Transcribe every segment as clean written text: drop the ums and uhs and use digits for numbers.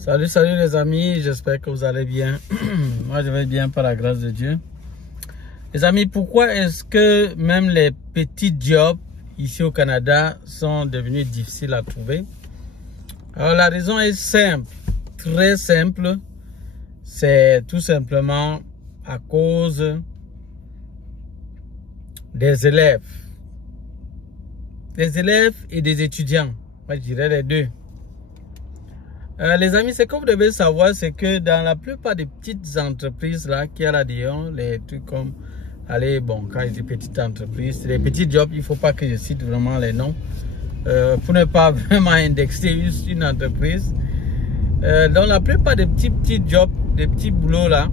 Salut, salut les amis, j'espère que vous allez bien. Moi, je vais bien par la grâce de Dieu. Les amis, pourquoi est-ce que même les petits jobs ici au Canada sont devenus difficiles à trouver? Alors, la raison est simple, très simple. C'est tout simplement à cause des élèves. Des élèves et des étudiants. Moi, je dirais les deux. Les amis, ce que vous devez savoir, c'est que dans la plupart des petites entreprises là, qui a là-dedans, les trucs comme, allez, bon, quand je dis petites entreprises, les petits jobs, il ne faut pas que je cite vraiment les noms, pour ne pas vraiment indexer une entreprise. Dans la plupart des petits jobs, des petits boulots là,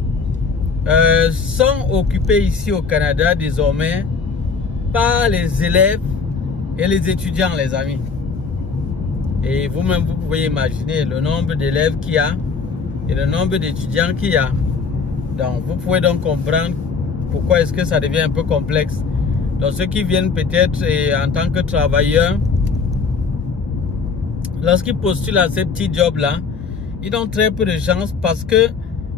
sont occupés ici au Canada désormais par les élèves et les étudiants, les amis. Et vous-même, vous pouvez imaginer le nombre d'élèves qu'il y a et le nombre d'étudiants qu'il y a. Donc, vous pouvez donc comprendre pourquoi est-ce que ça devient un peu complexe. Donc, ceux qui viennent peut-être en tant que travailleurs, lorsqu'ils postulent à ces petits jobs-là, ils ont très peu de chance parce que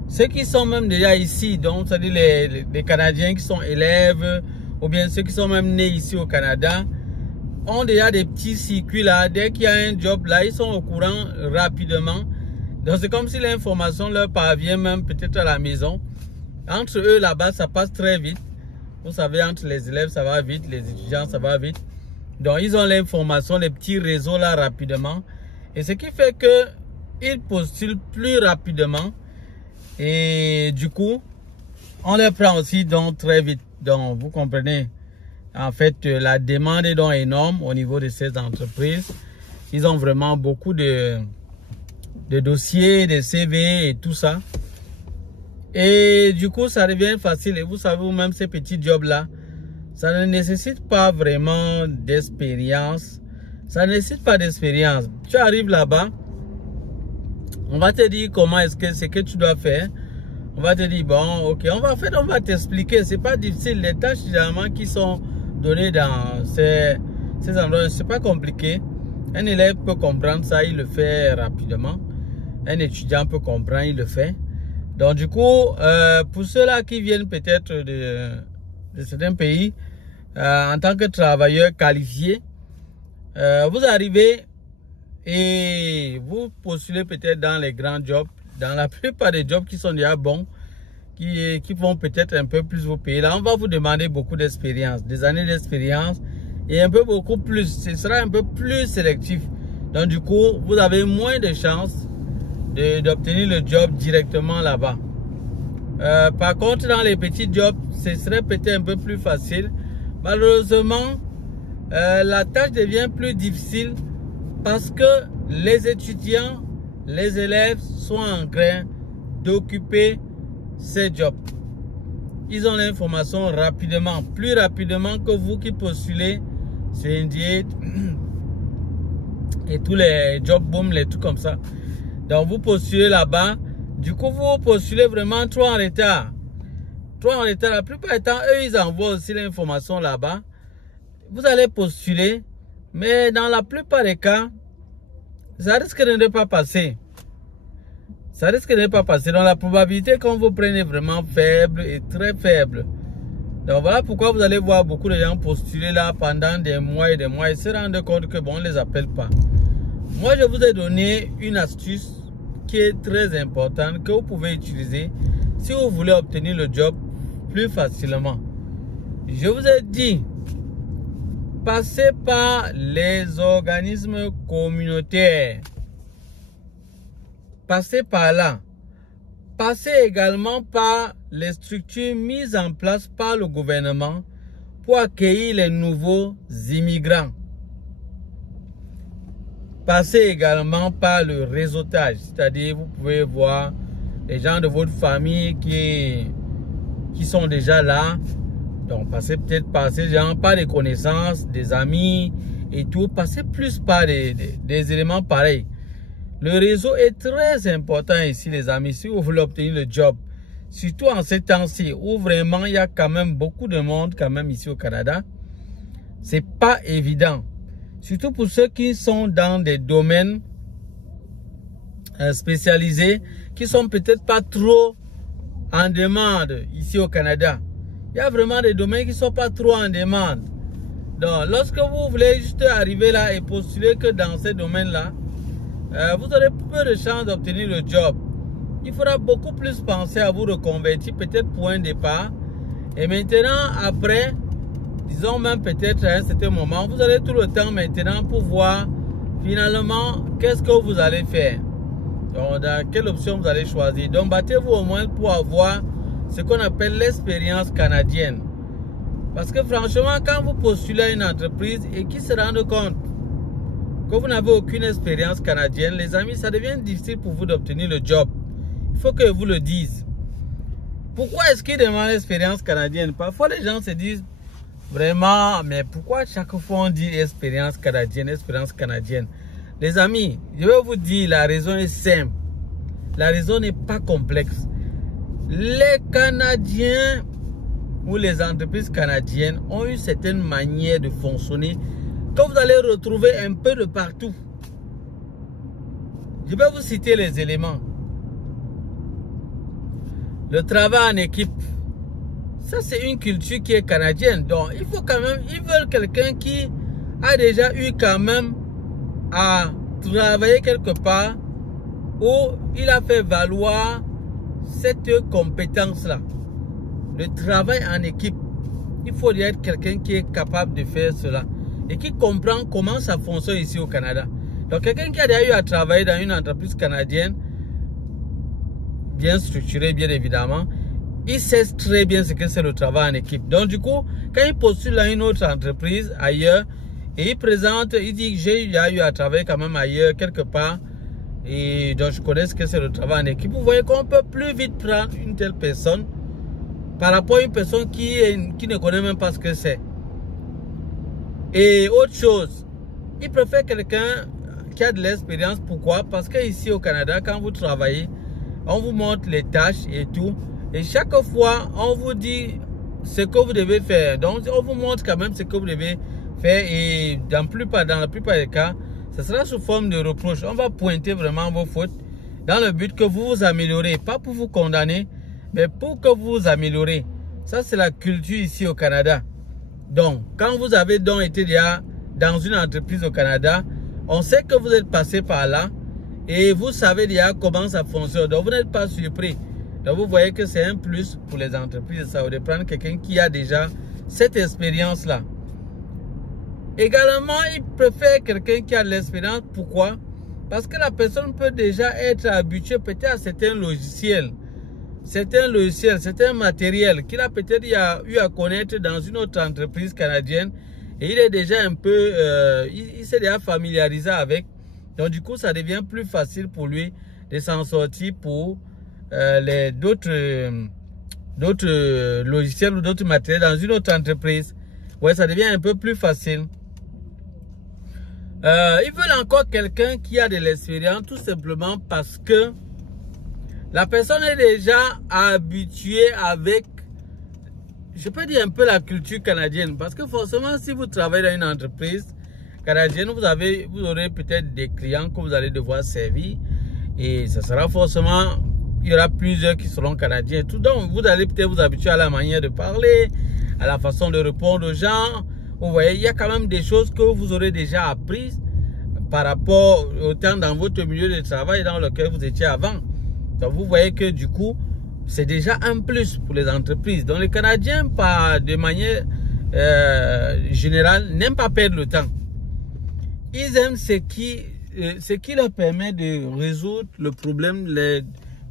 ceux qui sont même déjà ici, donc c'est-à-dire les Canadiens qui sont élèves ou bien ceux qui sont même nés ici au Canada, ont déjà des petits circuits là. Dès qu'il y a un job là, ils sont au courant rapidement. Donc c'est comme si l'information leur parvient même peut-être à la maison. Entre eux là-bas, ça passe très vite. Vous savez, entre les élèves, ça va vite, les étudiants, ça va vite. Donc ils ont l'information, les petits réseaux là rapidement. Et ce qui fait que ils postulent plus rapidement. Et du coup, on les prend aussi donc très vite. Donc vous comprenez. En fait, la demande est donc énorme au niveau de ces entreprises. Ils ont vraiment beaucoup de dossiers, de CV et tout ça. Et du coup, ça devient facile. Et vous savez, vous-même, ces petits jobs-là, ça ne nécessite pas vraiment d'expérience. Ça ne nécessite pas d'expérience. Tu arrives là-bas, on va te dire comment est-ce que c'est que tu dois faire. On va te dire, bon, ok, on va t'expliquer. C'est pas difficile. Les tâches, généralement, qui sont donné dans ces endroits, c'est pas compliqué. Un élève peut comprendre ça, il le fait rapidement. Un étudiant peut comprendre, il le fait. Donc du coup, pour ceux-là qui viennent peut-être de certains pays, en tant que travailleurs qualifiés, vous arrivez et vous postulez peut-être dans les grands jobs, dans la plupart des jobs qui sont déjà bons, qui vont peut-être un peu plus vous payer. Là, on va vous demander beaucoup d'expérience, des années d'expérience et un peu beaucoup plus. Ce sera un peu plus sélectif. Donc, du coup, vous avez moins de chances d'obtenir le job directement là-bas. Par contre, dans les petits jobs, ce serait peut-être un peu plus facile. Malheureusement, la tâche devient plus difficile parce que les étudiants, les élèves sont en train d'occuper ces jobs. Ils ont l'information rapidement, plus rapidement que vous qui postulez sur Indeed et tous les job boom, les trucs comme ça. Donc vous postulez là-bas, du coup vous postulez vraiment trop en retard. Trop en retard, la plupart du temps, eux ils envoient aussi l'information là-bas. Vous allez postuler, mais dans la plupart des cas, ça risque de ne pas passer. Ça risque de ne pas passer. Donc la probabilité qu'on vous prenne est vraiment faible et très faible. Donc voilà pourquoi vous allez voir beaucoup de gens postuler là pendant des mois et des mois et se rendre compte que bon, on ne les appelle pas. Moi, je vous ai donné une astuce qui est très importante que vous pouvez utiliser si vous voulez obtenir le job plus facilement. Je vous ai dit, passez par les organismes communautaires. Passez par là. Passez également par les structures mises en place par le gouvernement pour accueillir les nouveaux immigrants. Passez également par le réseautage, c'est-à-dire vous pouvez voir les gens de votre famille qui sont déjà là. Donc passez peut-être par ces gens, par des connaissances, des amis et tout. Passez plus par des éléments pareils. Le réseau est très important ici, les amis, si vous voulez obtenir le job. Surtout en ces temps-ci, où vraiment il y a quand même beaucoup de monde quand même ici au Canada. C'est pas évident. Surtout pour ceux qui sont dans des domaines spécialisés qui sont peut-être pas trop en demande ici au Canada. Il y a vraiment des domaines qui ne sont pas trop en demande. Donc, lorsque vous voulez juste arriver là et postuler que dans ces domaines-là, vous aurez peu de chances d'obtenir le job. Il faudra beaucoup plus penser à vous reconvertir, peut-être pour un départ. Et maintenant, après, disons même peut-être à un certain moment, vous aurez tout le temps maintenant pour voir finalement qu'est-ce que vous allez faire. Donc, dans quelle option vous allez choisir. Donc, battez-vous au moins pour avoir ce qu'on appelle l'expérience canadienne. Parce que franchement, quand vous postulez à une entreprise et qu'ils se rendent compte que vous n'avez aucune expérience canadienne, les amis, ça devient difficile pour vous d'obtenir le job. Il faut que vous le disent. Pourquoi est-ce qu'ils demandent l'expérience canadienne? Parfois, les gens se disent vraiment, mais pourquoi chaque fois on dit expérience canadienne, expérience canadienne? Les amis, je vais vous dire, la raison est simple. La raison n'est pas complexe. Les Canadiens ou les entreprises canadiennes ont une certaine manière de fonctionner que vous allez retrouver un peu de partout. Je vais vous citer les éléments. Le travail en équipe, ça c'est une culture qui est canadienne. Donc il faut quand même, ils veulent quelqu'un qui a déjà eu quand même à travailler quelque part où il a fait valoir cette compétence-là. Le travail en équipe, il faut être quelqu'un qui est capable de faire cela et qui comprend comment ça fonctionne ici au Canada. Donc quelqu'un qui a déjà eu à travailler dans une entreprise canadienne, bien structurée bien évidemment, il sait très bien ce que c'est le travail en équipe. Donc du coup, quand il postule à une autre entreprise ailleurs, et il présente, il dit que j'ai déjà eu à travailler quand même ailleurs, quelque part, et donc je connais ce que c'est le travail en équipe. Vous voyez qu'on peut plus vite prendre une telle personne par rapport à une personne qui ne connaît même pas ce que c'est. Et autre chose, il préfère quelqu'un qui a de l'expérience. Pourquoi? Parce que ici au Canada, quand vous travaillez, on vous montre les tâches et tout. Et chaque fois, on vous dit ce que vous devez faire. Donc, on vous montre quand même ce que vous devez faire. Et dans la plupart des cas, ce sera sous forme de reproche. On va pointer vraiment vos fautes dans le but que vous vous améliorez. Pas pour vous condamner, mais pour que vous vous améliorez. Ça, c'est la culture ici au Canada. Donc, quand vous avez donc été déjà dans une entreprise au Canada, on sait que vous êtes passé par là et vous savez déjà comment ça fonctionne. Donc, vous n'êtes pas surpris. Donc, vous voyez que c'est un plus pour les entreprises. Ça va de prendre quelqu'un qui a déjà cette expérience-là. Également, ils préfèrent quelqu'un qui a de l'expérience. Pourquoi? Parce que la personne peut déjà être habituée peut-être à certains logiciels, certains matériels qu'il a peut-être eu à connaître dans une autre entreprise canadienne. Et il est déjà un peu, il s'est déjà familiarisé avec. Donc du coup, ça devient plus facile pour lui de s'en sortir pour d'autres logiciels ou d'autres matériels dans une autre entreprise. Ouais, ça devient un peu plus facile. Ils veulent encore quelqu'un qui a de l'expérience tout simplement parce que la personne est déjà habituée avec, je peux dire un peu la culture canadienne. Parce que forcément, si vous travaillez dans une entreprise canadienne, vous aurez peut-être des clients que vous allez devoir servir. Et ce sera forcément, il y aura plusieurs qui seront canadiens. Tout donc, vous allez peut-être vous habituer à la manière de parler, à la façon de répondre aux gens. Vous voyez, il y a quand même des choses que vous aurez déjà apprises par rapport au temps dans votre milieu de travail dans lequel vous étiez avant. Donc vous voyez que du coup, c'est déjà un plus pour les entreprises. Donc les Canadiens, de manière générale, n'aiment pas perdre le temps. Ils aiment ce qui leur permet de résoudre le problème de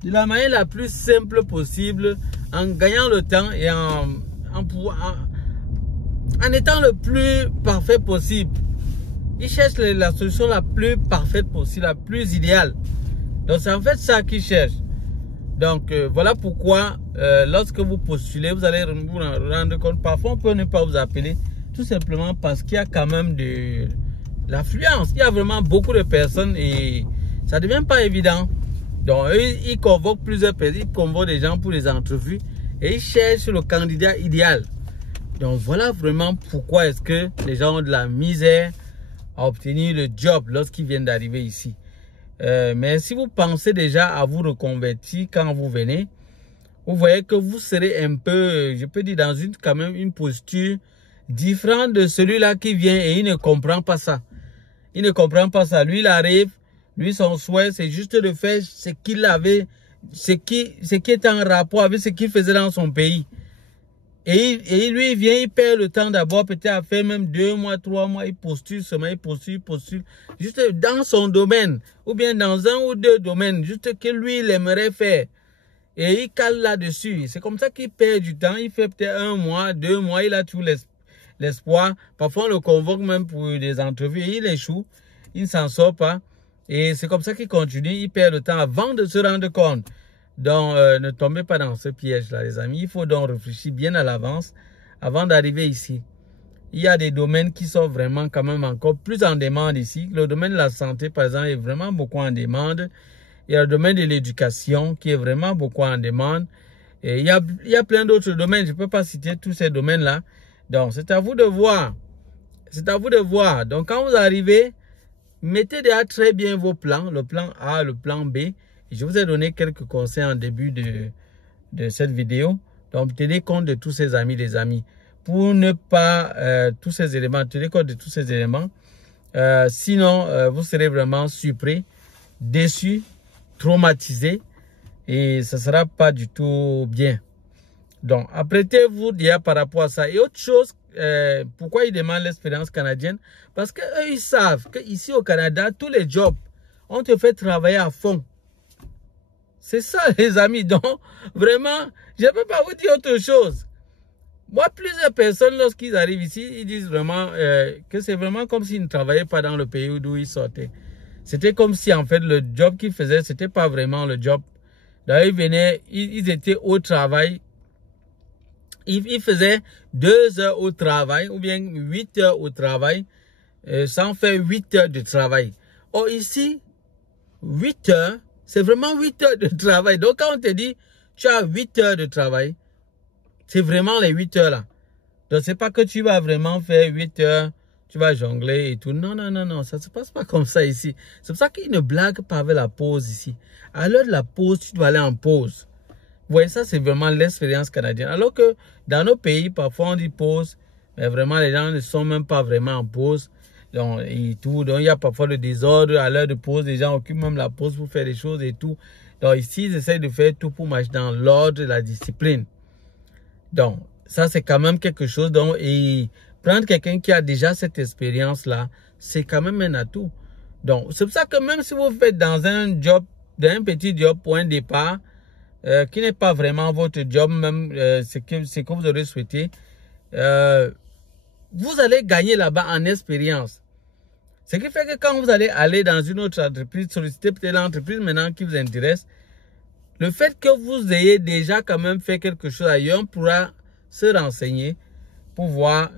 la manière la plus simple possible, en gagnant le temps et en étant le plus parfait possible. Ils cherchent la solution la plus parfaite possible, la plus idéale. Donc c'est en fait ça qu'ils cherchent. Donc voilà pourquoi lorsque vous postulez, vous allez vous rendre compte. Parfois on peut ne pas vous appeler, tout simplement parce qu'il y a quand même de l'affluence. Il y a vraiment beaucoup de personnes et ça ne devient pas évident. Donc eux, ils convoquent plusieurs personnes, ils convoquent des gens pour les entrevues et ils cherchent le candidat idéal. Donc voilà vraiment pourquoi est-ce que les gens ont de la misère à obtenir le job lorsqu'ils viennent d'arriver ici. Mais si vous pensez déjà à vous reconvertir quand vous venez, vous voyez que vous serez un peu, je peux dire, dans quand même une posture différente de celui-là qui vient et il ne comprend pas ça. Il ne comprend pas ça. Lui, il arrive, lui, son souhait, c'est juste de faire ce qu'il avait, ce qui est en rapport avec ce qu'il faisait dans son pays. Et lui, il vient, il perd le temps d'abord, peut-être à faire même 2 mois, 3 mois, il postule seulement, il postule, juste dans son domaine, ou bien dans 1 ou 2 domaines, juste que lui, il aimerait faire. Et il cale là-dessus. C'est comme ça qu'il perd du temps. Il fait peut-être 1 mois, 2 mois. Il a tout l'espoir. Parfois, on le convoque même pour des entrevues. Il échoue. Il ne s'en sort pas. Et c'est comme ça qu'il continue. Il perd le temps avant de se rendre compte. Donc, ne tombez pas dans ce piège-là, les amis. Il faut donc réfléchir bien à l'avance avant d'arriver ici. Il y a des domaines qui sont vraiment quand même encore plus en demande ici. Le domaine de la santé, par exemple, est vraiment beaucoup en demande. Il y a le domaine de l'éducation qui est vraiment beaucoup en demande. Et il y a plein d'autres domaines. Je ne peux pas citer tous ces domaines-là. Donc, c'est à vous de voir. C'est à vous de voir. Donc, quand vous arrivez, mettez déjà très bien vos plans. Le plan A, le plan B. Et je vous ai donné quelques conseils en début de cette vidéo. Donc, tenez compte de tous ces amis, les amis. Pour ne pas tous ces éléments, tenez compte de tous ces éléments. Sinon, vous serez vraiment surpris, déçu, traumatisé et ça sera pas du tout bien. Donc, apprêtez-vous déjà par rapport à ça. Et autre chose, pourquoi ils demandent l'expérience canadienne? Parce qu'eux, ils savent qu'ici au Canada, tous les jobs, on te fait travailler à fond. C'est ça, les amis. Donc, vraiment, je ne peux pas vous dire autre chose. Moi, plusieurs personnes, lorsqu'ils arrivent ici, ils disent vraiment que c'est vraiment comme s'ils ne travaillaient pas dans le pays d'où ils sortaient. C'était comme si, en fait, le job qu'ils faisaient, ce n'était pas vraiment le job. D'ailleurs, ils venaient, ils étaient au travail. Ils faisaient 2 heures au travail, ou bien 8 heures au travail, sans faire 8 heures de travail. Or, ici, 8 heures, c'est vraiment 8 heures de travail. Donc, quand on te dit, tu as 8 heures de travail, c'est vraiment les 8 heures là. Donc, c'est pas que tu vas vraiment faire 8 heures, tu vas jongler et tout. Non, non, non, non, ça ne se passe pas comme ça ici. C'est pour ça qu'ils ne blaguent pas avec la pause ici. À l'heure de la pause, tu dois aller en pause. Vous voyez, ça, c'est vraiment l'expérience canadienne. Alors que dans nos pays, parfois, on dit pause, mais vraiment, les gens ne sont même pas vraiment en pause. Donc, et tout. Donc, il y a parfois le désordre à l'heure de pause. Les gens occupent même la pause pour faire des choses et tout. Donc, ici, ils essaient de faire tout pour marcher dans l'ordre et la discipline. Donc, ça, c'est quand même quelque chose. Donc, et prendre quelqu'un qui a déjà cette expérience-là, c'est quand même un atout. Donc, c'est pour ça que même si vous faites dans un job, dans un petit job pour un départ, qui n'est pas vraiment votre job, même ce que vous aurez souhaité, vous allez gagner là-bas en expérience. Ce qui fait que quand vous allez aller dans une autre entreprise, solliciter peut-être l'entreprise maintenant qui vous intéresse, le fait que vous ayez déjà quand même fait quelque chose ailleurs, on pourra se renseigner pour voir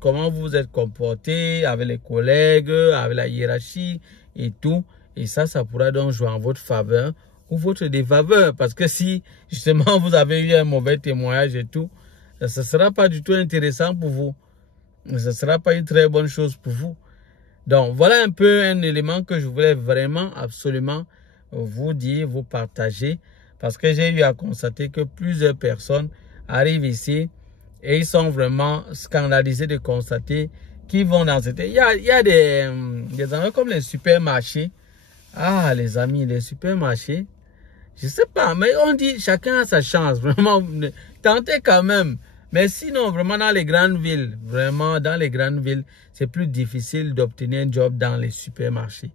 comment vous vous êtes comporté avec les collègues, avec la hiérarchie et tout. Et ça pourra donc jouer en votre faveur ou votre défaveur. Parce que si justement vous avez eu un mauvais témoignage et tout, ce ne sera pas du tout intéressant pour vous. Ce ne sera pas une très bonne chose pour vous. Donc voilà un peu un élément que je voulais vraiment absolument vous dire, vous partager. Parce que j'ai eu à constater que plusieurs personnes arrivent ici et ils sont vraiment scandalisés de constater qu'ils vont dans cette... Il y a des endroits comme les supermarchés. Ah, les amis, les supermarchés. Je ne sais pas, mais on dit chacun a sa chance. Vraiment, tentez quand même. Mais sinon, vraiment dans les grandes villes, vraiment dans les grandes villes, c'est plus difficile d'obtenir un job dans les supermarchés.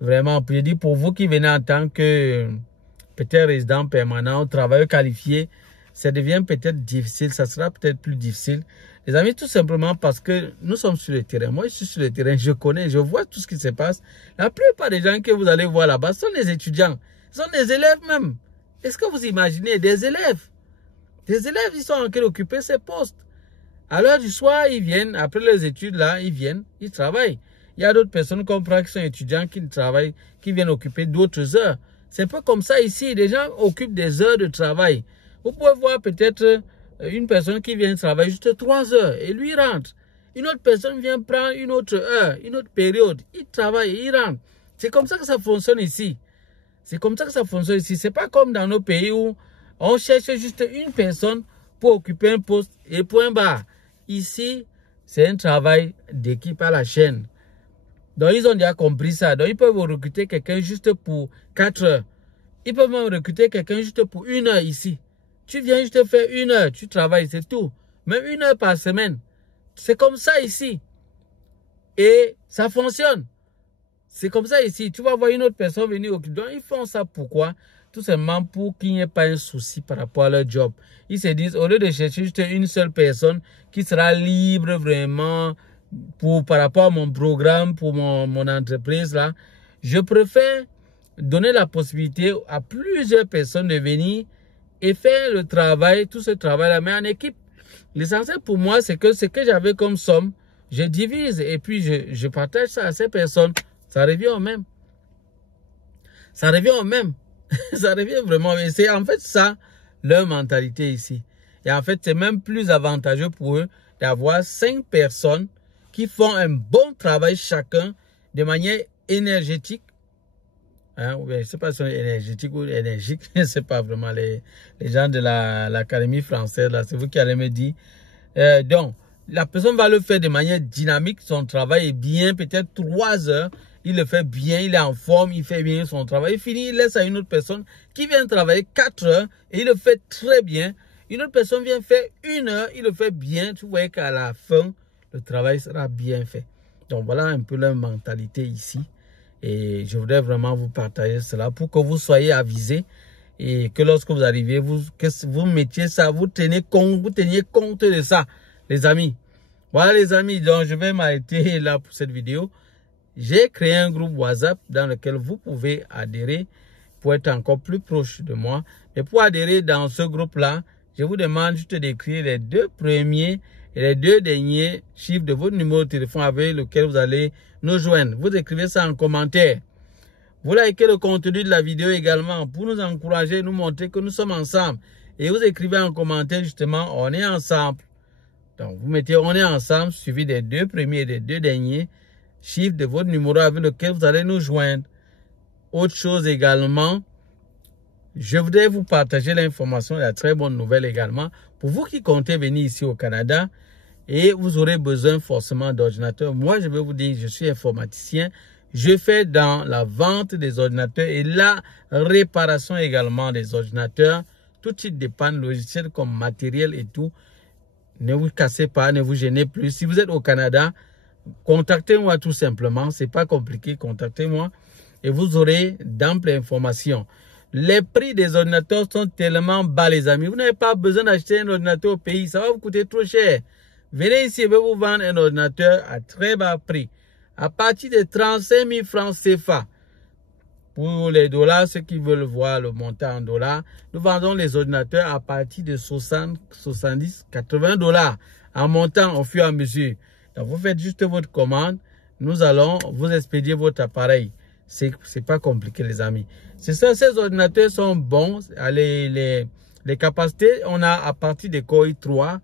Vraiment, je dis pour vous qui venez en tant que... peut-être résident permanent, travailleur qualifié, ça devient peut-être difficile, ça sera peut-être plus difficile. Les amis, tout simplement parce que nous sommes sur le terrain. Moi, je suis sur le terrain, je connais, je vois tout ce qui se passe. La plupart des gens que vous allez voir là-bas sont des étudiants, sont des élèves même. Est-ce que vous imaginez des élèves? Des élèves, ils sont en train d'occuper ces postes. À l'heure du soir, ils viennent, après les études là, ils viennent, ils travaillent. Il y a d'autres personnes comme qui sont étudiants qui travaillent, qui viennent occuper d'autres heures. C'est pas comme ça ici. Les gens occupent des heures de travail. Vous pouvez voir peut-être une personne qui vient travailler juste 3 heures et lui rentre. Une autre personne vient prendre une autre heure, une autre période. Il travaille et il rentre. C'est comme ça que ça fonctionne ici. C'est comme ça que ça fonctionne ici. C'est pas comme dans nos pays où on cherche juste une personne pour occuper un poste et point barre. Ici, c'est un travail d'équipe à la chaîne. Donc, ils ont déjà compris ça. Donc, ils peuvent recruter quelqu'un juste pour 4 heures. Ils peuvent même recruter quelqu'un juste pour 1 heure ici. Tu viens juste faire 1 heure, tu travailles, c'est tout. Même 1 heure par semaine. C'est comme ça ici. Et ça fonctionne. C'est comme ça ici. Tu vas voir une autre personne venir. Donc, ils font ça pourquoi? Tout simplement pour qu'il n'y ait pas un souci par rapport à leur job. Ils se disent, au lieu de chercher juste une seule personne qui sera libre vraiment par rapport à mon programme, pour mon entreprise là, je préfère donner la possibilité à plusieurs personnes de venir et faire le travail, tout ce travail-là, mais en équipe. L'essentiel pour moi, c'est que ce que j'avais comme somme, je divise et puis je partage ça à ces personnes. Ça revient au même. Ça revient au même. Ça revient vraiment. Mais c'est en fait ça, leur mentalité ici. Et en fait, c'est même plus avantageux pour eux d'avoir 5 personnes qui font un bon travail chacun de manière énergétique. Hein, je ne sais pas si c'est énergétique ou énergique. Je ne sais pas vraiment les gens de l'Académie française. Là, c'est vous qui allez me dire. Donc, la personne va le faire de manière dynamique. Son travail est bien, peut-être 3 heures. Il le fait bien, il est en forme, il fait bien son travail. Il finit, il laisse à une autre personne qui vient travailler 4 heures et il le fait très bien. Une autre personne vient faire 1 heure, il le fait bien. Tu vois qu'à la fin, le travail sera bien fait. Donc voilà un peu leur mentalité ici. Et je voudrais vraiment vous partager cela pour que vous soyez avisés et que lorsque vous arrivez, vous mettiez ça, vous teniez compte de ça, les amis. Voilà les amis, donc je vais m'arrêter là pour cette vidéo. J'ai créé un groupe WhatsApp dans lequel vous pouvez adhérer pour être encore plus proche de moi. Et pour adhérer dans ce groupe-là, je vous demande juste d'écrire les 2 premiers et les 2 derniers chiffres de votre numéro de téléphone avec lequel vous allez nous joindre. Vous écrivez ça en commentaire. Vous likez le contenu de la vidéo également pour nous encourager, nous montrer que nous sommes ensemble. Et vous écrivez en commentaire justement, on est ensemble. Donc vous mettez on est ensemble, suivi des 2 premiers et des 2 derniers chiffre de votre numéro avec lequel vous allez nous joindre. Autre chose également, je voudrais vous partager l'information et la très bonne nouvelle également. Pour vous qui comptez venir ici au Canada et vous aurez besoin forcément d'ordinateurs, moi je vais vous dire, je suis informaticien. Je fais dans la vente des ordinateurs et la réparation également des ordinateurs. Tout type de panne logicielle comme matériel et tout. Ne vous cassez pas, ne vous gênez plus. Si vous êtes au Canada, contactez-moi tout simplement, c'est pas compliqué, contactez-moi et vous aurez d'amples informations. Les prix des ordinateurs sont tellement bas les amis, vous n'avez pas besoin d'acheter un ordinateur au pays, ça va vous coûter trop cher. Venez ici, je vais vous vendre un ordinateur à très bas prix, à partir de 35 000 francs CFA. Pour les dollars, ceux qui veulent voir le montant en dollars, nous vendons les ordinateurs à partir de 60, 70, 80 dollars en montant au fur et à mesure. Donc, vous faites juste votre commande. Nous allons vous expédier votre appareil. C'est pas compliqué, les amis. C'est ça, ces ordinateurs sont bons. Les capacités, on a à partir de Core i3,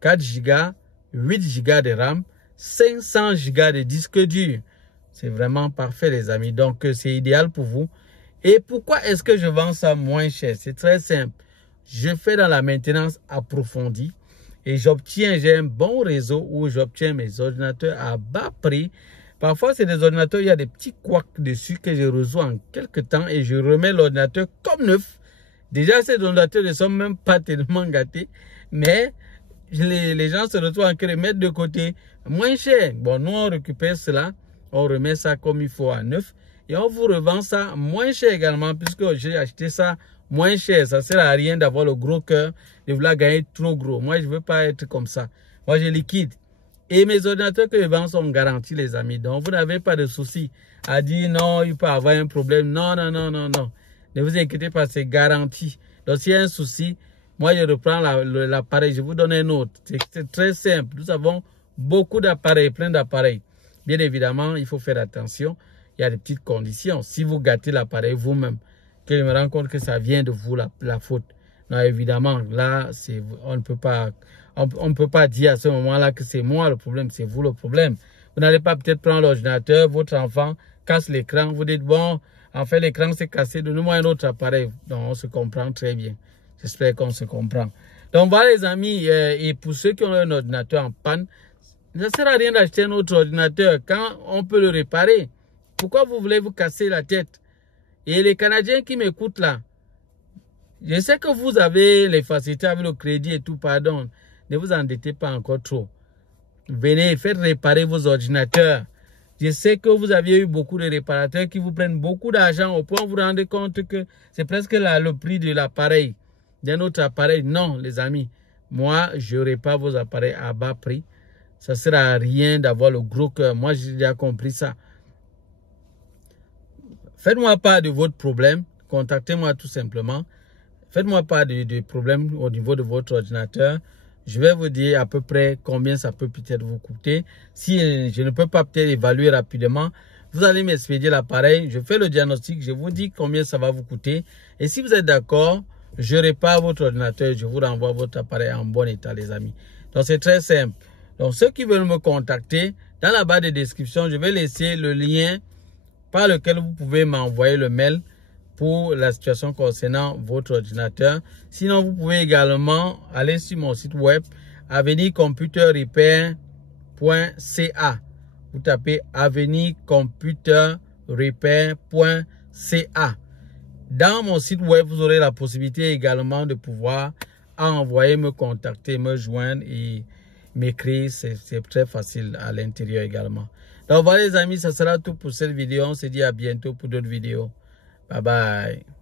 4 Go, 8 Go de RAM, 500 Go de disque dur. C'est vraiment parfait, les amis. Donc, c'est idéal pour vous. Et pourquoi est-ce que je vends ça moins cher? C'est très simple. Je fais dans la maintenance approfondie. Et j'ai un bon réseau où j'obtiens mes ordinateurs à bas prix. Parfois, c'est des ordinateurs, il y a des petits couacs dessus que je reçois en quelques temps et je remets l'ordinateur comme neuf. Déjà, ces ordinateurs ne sont même pas tellement gâtés, mais les gens se retrouvent en train de mettre de côté moins cher. Bon, nous, on récupère cela, on remet ça comme il faut à neuf et on vous revend ça moins cher également puisque j'ai acheté ça moins cher. Ça ne sert à rien d'avoir le gros cœur, de vouloir gagner trop gros. Moi, je ne veux pas être comme ça. Moi, je liquide. Et mes ordinateurs que je vends sont garantis, les amis. Donc, vous n'avez pas de souci à dire non, il peut avoir un problème. Non, non, non, non, non. Ne vous inquiétez pas, c'est garanti. Donc, s'il y a un souci, moi, je reprends l'appareil. Je vous donne un autre. C'est très simple. Nous avons beaucoup d'appareils, plein d'appareils. Bien évidemment, il faut faire attention. Il y a des petites conditions. Si vous gâtez l'appareil vous-même, que je me rends compte que ça vient de vous, la faute. Non, évidemment, là, on ne peut pas dire à ce moment-là que c'est moi le problème, c'est vous le problème. Vous n'allez pas peut-être prendre l'ordinateur, votre enfant casse l'écran, vous dites, bon, en fait, l'écran s'est cassé, donnez-moi un autre appareil. Donc, on se comprend très bien. J'espère qu'on se comprend. Donc, voilà les amis, et pour ceux qui ont un ordinateur en panne, ça ne sert à rien d'acheter un autre ordinateur quand on peut le réparer. Pourquoi vous voulez vous casser la tête? Et les Canadiens qui m'écoutent là, je sais que vous avez les facilités avec le crédit et tout, pardon. Ne vous endettez pas encore trop. Venez, faites réparer vos ordinateurs. Je sais que vous aviez eu beaucoup de réparateurs qui vous prennent beaucoup d'argent au point où vous vous rendez compte que c'est presque le prix de l'appareil, d'un autre appareil. Non, les amis, moi, je répare vos appareils à bas prix. Ça ne sert à rien d'avoir le gros cœur. Moi, j'ai déjà compris ça. Faites-moi part de votre problème. Contactez-moi tout simplement. Faites-moi part des problèmes au niveau de votre ordinateur. Je vais vous dire à peu près combien ça peut peut-être vous coûter. Si je ne peux pas peut-être évaluer rapidement, vous allez m'expédier l'appareil. Je fais le diagnostic. Je vous dis combien ça va vous coûter. Et si vous êtes d'accord, je répare votre ordinateur. Je vous renvoie votre appareil en bon état, les amis. Donc, c'est très simple. Donc, ceux qui veulent me contacter, dans la barre de description, je vais laisser le lien par lequel vous pouvez m'envoyer le mail pour la situation concernant votre ordinateur. Sinon, vous pouvez également aller sur mon site web avenircomputerrepair.ca. Vous tapez avenircomputerrepair.ca. Dans mon site web, vous aurez la possibilité également de pouvoir envoyer, me contacter, me joindre et m'écrire. C'est très facile à l'intérieur également. Donc voilà les amis, ça sera tout pour cette vidéo. On se dit à bientôt pour d'autres vidéos. Bye bye.